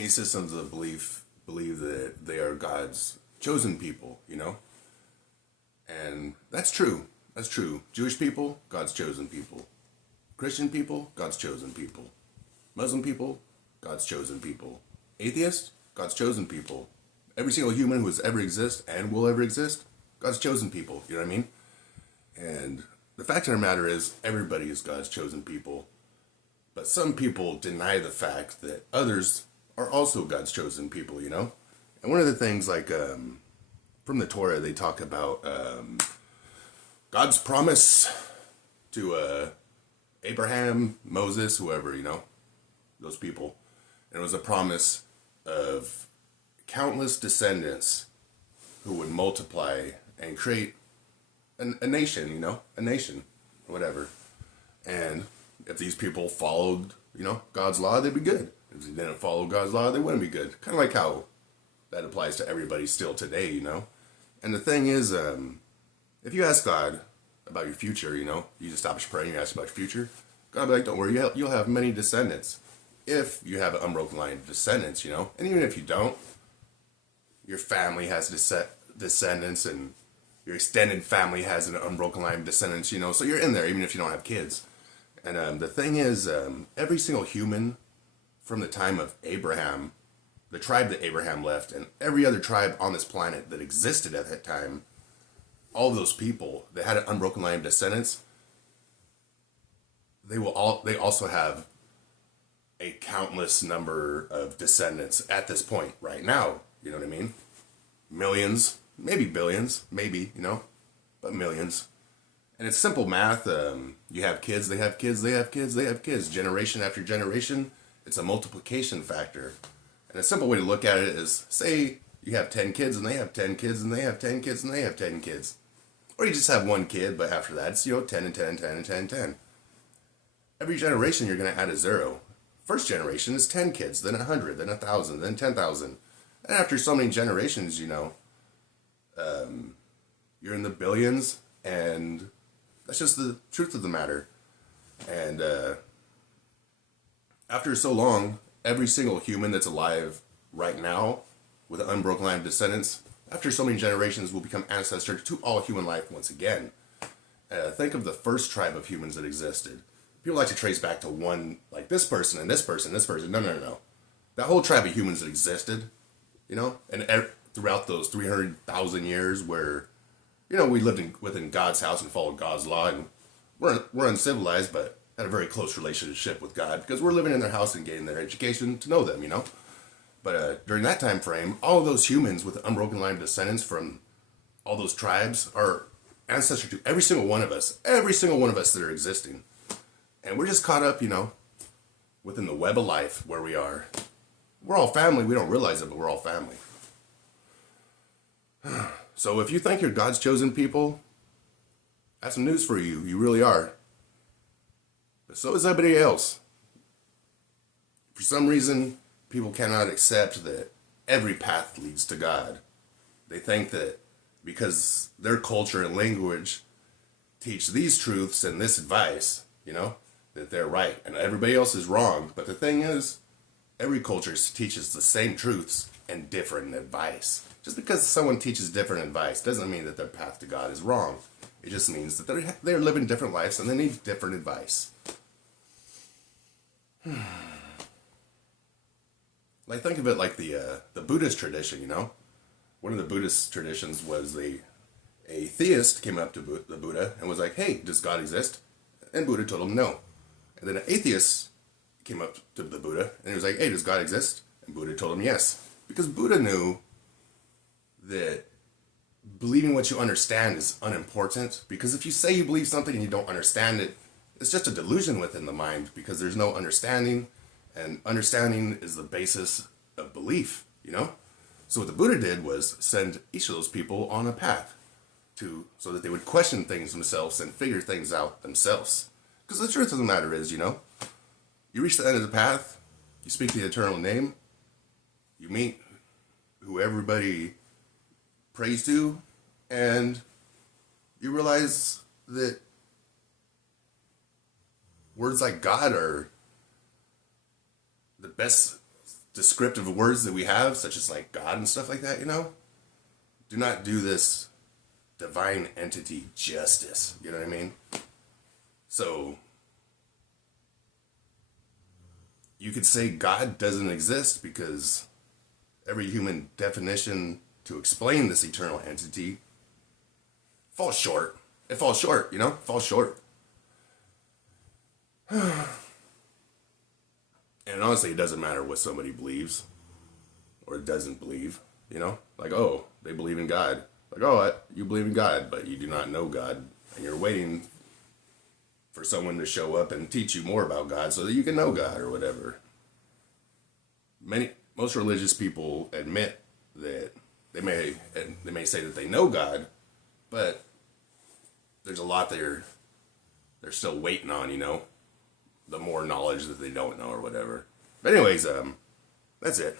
many systems of belief believe that they are God's chosen people, you know? And that's true. That's true. Jewish people, God's chosen people. Christian people, God's chosen people. Muslim people, God's chosen people. Atheist, God's chosen people. Every single human who has ever existed and will ever exist, God's chosen people. You know what I mean? And the fact of the matter is, everybody is God's chosen people. But some people deny the fact that others are also God's chosen people, you know? And one of the things, like, from the Torah, they talk about God's promise to Abraham, Moses, whoever, you know, those people. And it was a promise of countless descendants who would multiply and create a nation, you know, a nation, whatever. And if these people followed, you know, God's law, they'd be good. If they didn't follow God's law, they wouldn't be good. Kind of like how that applies to everybody still today, you know. And the thing is, if you ask God about your future, you know, you just stop praying, you ask about your future, God will be like, don't worry, you'll have many descendants. If you have an unbroken line of descendants, you know. And even if you don't, your family has descendants, and your extended family has an unbroken line of descendants, you know. So you're in there, even if you don't have kids. And the thing is, every single human from the time of Abraham, the tribe that Abraham left, and every other tribe on this planet that existed at that time, all those people that had an unbroken line of descendants, they also have a countless number of descendants at this point right now. You know what I mean? Millions, maybe billions, maybe, you know, but millions. And it's simple math. You have kids, they have kids, they have kids, they have kids. Generation after generation, it's a multiplication factor. And a simple way to look at it is, say you have 10 kids and they have 10 kids and they have 10 kids and they have 10 kids. Or you just have one kid, but after that it's, you know, 10 and 10 and 10 and 10 and 10. Every generation you're going to add a zero. First generation is 10 kids, then 100, then 1,000, then 10,000. And after so many generations, you know, you're in the billions, and that's just the truth of the matter. And after so long, every single human that's alive right now with an unbroken line of descendants, after so many generations, will become ancestor to all human life once again. Think of the first tribe of humans that existed. People like to trace back to one, like this person and this person, this person. No, no, no, no. That whole tribe of humans that existed, you know, and throughout those 300,000 years where, you know, we lived within God's house and followed God's law, and we're uncivilized, but had a very close relationship with God because we're living in their house and getting their education to know them, you know. But during that time frame, all of those humans with an unbroken line of descendants from all those tribes are ancestor to every single one of us that are existing. And we're just caught up, you know, within the web of life where we are. We're all family. We don't realize it, but we're all family. So if you think you're God's chosen people, I have some news for you. You really are. But so is everybody else. For some reason, people cannot accept that every path leads to God. They think that because their culture and language teach these truths and this advice, you know, that they're right and everybody else is wrong. But the thing is, every culture teaches the same truths and different advice. Just because someone teaches different advice doesn't mean that their path to God is wrong. It just means that they're living different lives and they need different advice. Like, think of it like the Buddhist tradition, you know? One of the Buddhist traditions was a theist came up to the Buddha and was like, hey, does God exist? And Buddha told him no. And then an atheist came up to the Buddha and he was like, hey, does God exist? And Buddha told him yes. Because Buddha knew that believing what you understand is unimportant. Because if you say you believe something and you don't understand it, it's just a delusion within the mind because there's no understanding. And understanding is the basis of belief, you know? So what the Buddha did was send each of those people on a path so that they would question things themselves and figure things out themselves. Because the truth of the matter is, you know, you reach the end of the path, you speak the eternal name, you meet who everybody prays to, and you realize that words like God are the best descriptive words that we have, such as like God and stuff like that, you know, do not do this divine entity justice. You know what I mean? So you could say God doesn't exist because every human definition to explain this eternal entity falls short. It falls short, you know? It falls short. And honestly, it doesn't matter what somebody believes or doesn't believe, you know? Like, oh, they believe in God. Like, oh, you believe in God, but you do not know God. And you're waiting for someone to show up and teach you more about God so that you can know God or whatever. Most religious people admit that they may say that they know God, but there's a lot they're still waiting on, you know, the more knowledge that they don't know or whatever. But anyways, that's it.